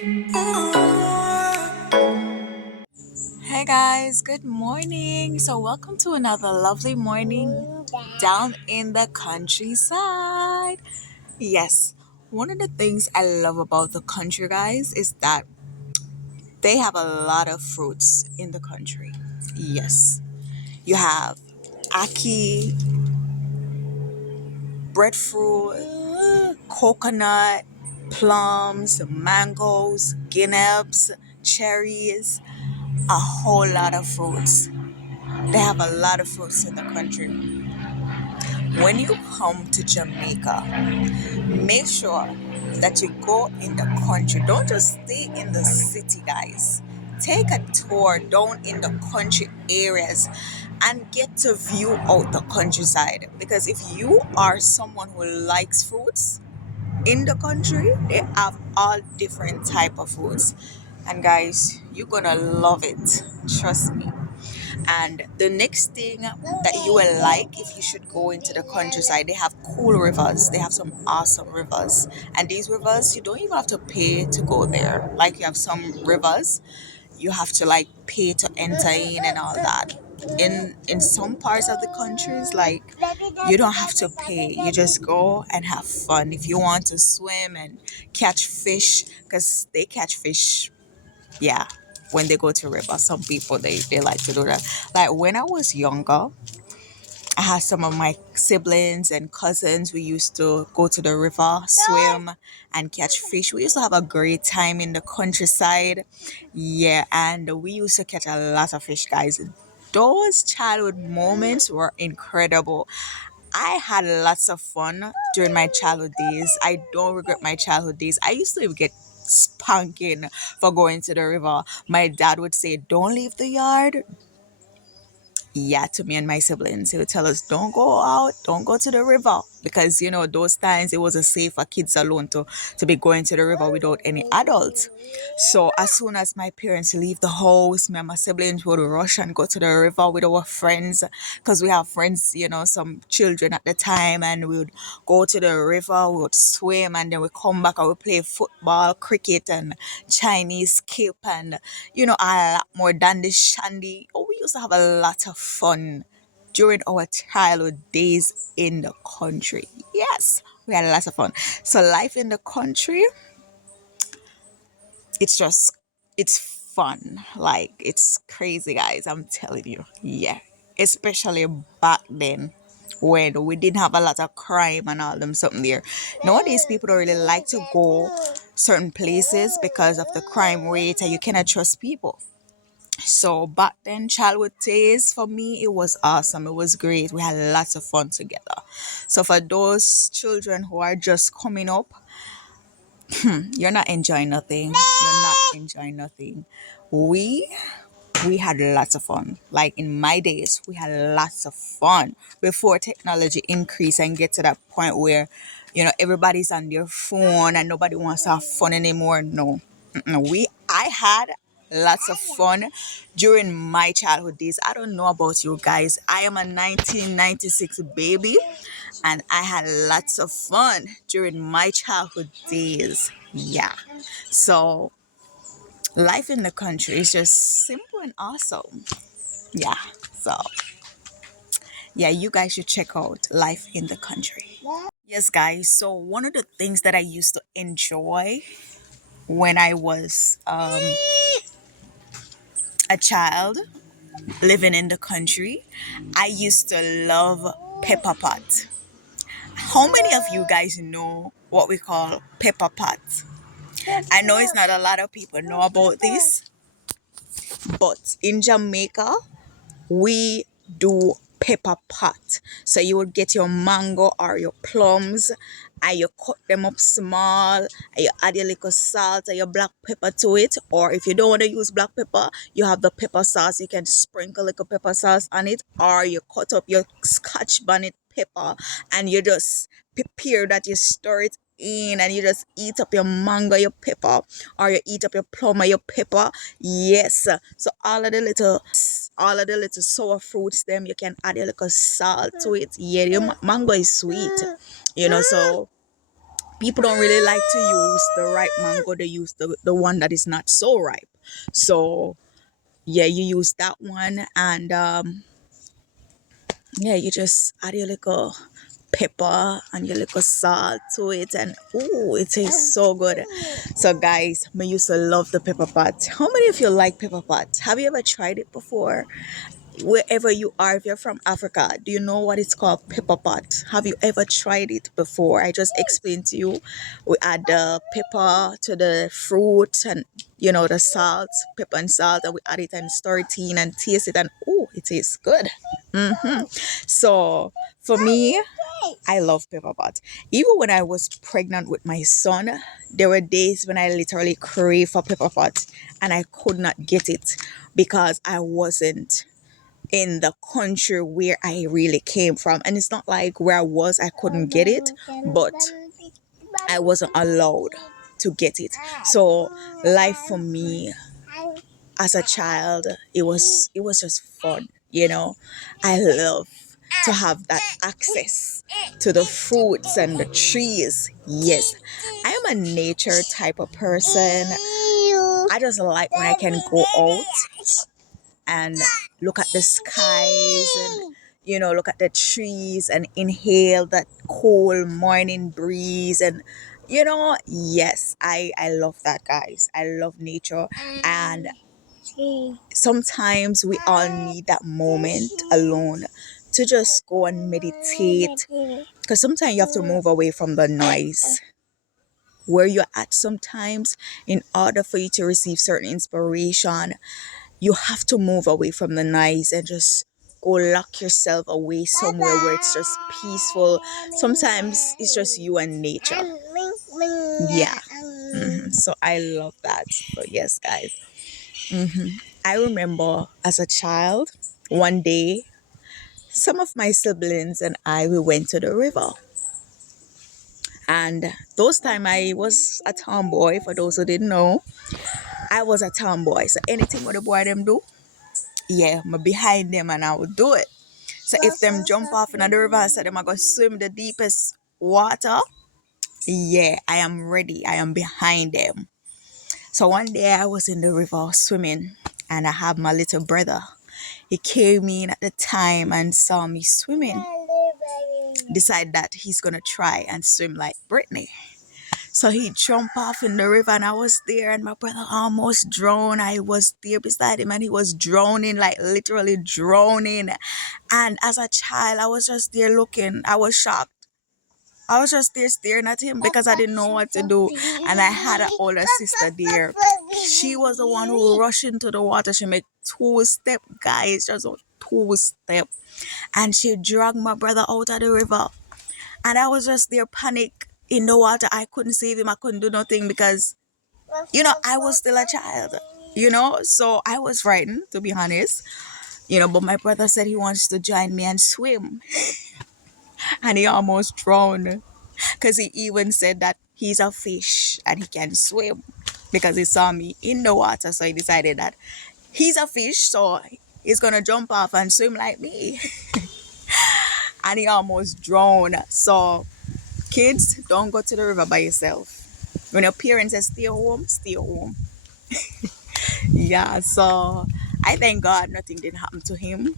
Hey guys, good morning. So, welcome to another lovely morning down in the countryside. Yes, one of the things I love about the country, guys, is that they have a lot of fruits in the country. Yes, you have ackee, breadfruit, coconut, plums, mangoes, guineas, cherries, a whole lot of fruits. They have a lot of fruits in the country. When you come to Jamaica, make sure that you go in the country. Don't just stay in the city, guys. Take a tour down in the country areas and get to view out the countryside. Because if you are someone who likes fruits in the country, they have all different type of fruits. And guys, you're gonna love it. Trust me. And the next thing that you will like if you should go into the countryside, they have cool rivers. They have some awesome rivers. And these rivers, you don't even have to pay to go there. Like you have some rivers, you have to like pay to enter in and all that. In some parts of the countries, like you don't have to pay. You just go and have fun. If you want to swim and catch fish, because they catch fish, yeah, when they go to river, some people they like to do that. Like when I was younger, I had some of my siblings and cousins. We used to go to the river, swim, and catch fish. We used to have a great time in the countryside. Yeah, and we used to catch a lot of fish, guys. Those childhood moments were incredible. I had lots of fun during my childhood days. I don't regret my childhood days. I used to get spanking for going to the river. My dad would say, "Don't leave the yard, yeah, to me and my siblings. He would tell us, don't go out, don't go to the river. Because, those times it wasn't safe for kids alone to be going to the river without any adults. So as soon as my parents leave the house, me and my siblings would rush and go to the river with our friends. Because we have friends, some children at the time, and we would go to the river, we would swim, and then we come back and we play football, cricket, and Chinese skip, and a lot more dandy shandy. Oh, we used to have a lot of fun during our childhood days in the country. Yes, we had lots of fun. So life in the country, it's just it's fun. Like it's crazy, guys. I'm telling you. Yeah. Especially back then when we didn't have a lot of crime and all them something there. Nowadays people don't really like to go certain places because of the crime rate and you cannot trust people. So back then, childhood days for me, it was awesome. It was great. We had lots of fun together. So for those children who are just coming up, you're not enjoying nothing. You're not enjoying nothing. We we had lots of fun. Like in my days, we had lots of fun before technology increased and get to that point where, everybody's on their phone and nobody wants to have fun anymore. No, I had lots of fun during my childhood days. I don't know about you guys. I am a 1996 baby, and I had lots of fun during my childhood days. Yeah. So life in the country is just simple and awesome. Yeah. So, yeah, you guys should check out Life in the Country. Yes, guys. So, one of the things that I used to enjoy when I was a child living in the country, I used to love pepper pot. How many of you guys know what we call pepper pot? I know it's not a lot of people know about this, but in Jamaica, we do pepper pot. So you would get your mango or your plums and you cut them up small and you add your little salt and your black pepper to it. Or if you don't want to use black pepper, you have the pepper sauce. You can sprinkle little pepper sauce on it, or you cut up your scotch bonnet pepper and you just prepare that, you stir it in and you just eat up your mango, your pepper, or you eat up your plum or your pepper. Yes. So all of the little sour fruits them you can add a little salt to it. Yeah, the mango is sweet. So People don't really like to use the ripe mango. They use the one that is not so ripe. So yeah, you use that one, and yeah, you just add your little pepper and your little salt to it, and ooh, it tastes so good. So guys, I used to love the pepper pot. How many of you like pepper pot? Have you ever tried it before? Wherever you are, if you're from Africa, do you know what it's called? Pepper pot. Have you ever tried it before? I just explained to you. We add the pepper to the fruit, and the salt, pepper and salt, and we add it and stir it in and taste it, and oh, it tastes good. So for me, I love pepper pot. Even when I was pregnant with my son, there were days when I literally crave for pepper pot, and I could not get it because I wasn't in the country where I really came from. And it's not like where I was, I couldn't get it, but I wasn't allowed to get it. So life for me as a child, it was just fun, I love to have that access to the fruits and the trees. Yes, I am a nature type of person. I just like when I can go out and look at the skies, and look at the trees and inhale that cool morning breeze, and yes, I love that, guys. I love nature, and sometimes we all need that moment alone to just go and meditate, because sometimes you have to move away from the noise where you're at. Sometimes in order for you to receive certain inspiration, you have to move away from the noise and just go lock yourself away somewhere where it's just peaceful. Sometimes it's just you and nature. Yeah. So I love that. So yes, guys. I remember as a child, one day, some of my siblings and I, we went to the river. And those time I was a tomboy. For those who didn't know, I was a tomboy. So anything what the boy them do, yeah, I'm behind them and I would do it. So if them jump off in the river, so them I go swim the deepest water, yeah, I am ready. I am behind them. So one day I was in the river swimming, and I have my little brother. He came in at the time and saw me swimming. Decide that he's gonna try and swim like Brittany. So he jumped off in the river, and I was there, and my brother almost drowned. I was there beside him, and he was drowning, like literally drowning. And as a child, I was just there looking. I was shocked. I was just there staring at him because I didn't know what to do. And I had an older sister there. She was the one who rushed into the water. She made two step, guys, just a two step. And she dragged my brother out of the river. And I was just there panic in the water. I couldn't save him. I couldn't do nothing because, I was still a child, so I was frightened, to be honest, but my brother said he wants to join me and swim. And he almost drowned because he even said that he's a fish and he can swim because he saw me in the water. So he decided that he's a fish, so he's going to jump off and swim like me. And he almost drowned. So kids, don't go to the river by yourself. When your parents say stay home, stay home. Yeah, so I thank God nothing did happen to him.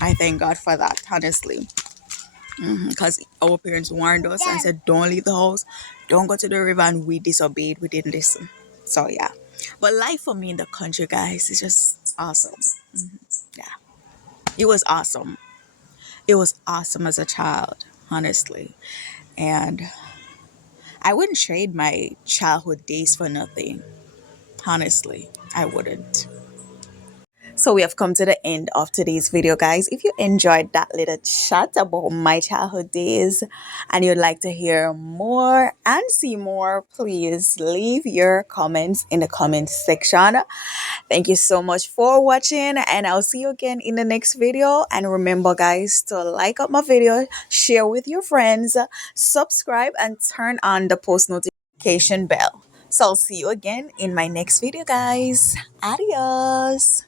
I thank God for that, honestly. Because our parents warned us and said, don't leave the house, don't go to the river, and we disobeyed, we didn't listen. So, yeah. But life for me in the country, guys, is just awesome. Yeah. It was awesome. It was awesome as a child, honestly. And I wouldn't trade my childhood days for nothing. Honestly, I wouldn't. So we have come to the end of today's video, guys. If you enjoyed that little chat about my childhood days and you'd like to hear more and see more, please leave your comments in the comment section. Thank you so much for watching, and I'll see you again in the next video. And remember, guys, to like up my video, share with your friends, subscribe, and turn on the post notification bell. So I'll see you again in my next video, guys. Adios.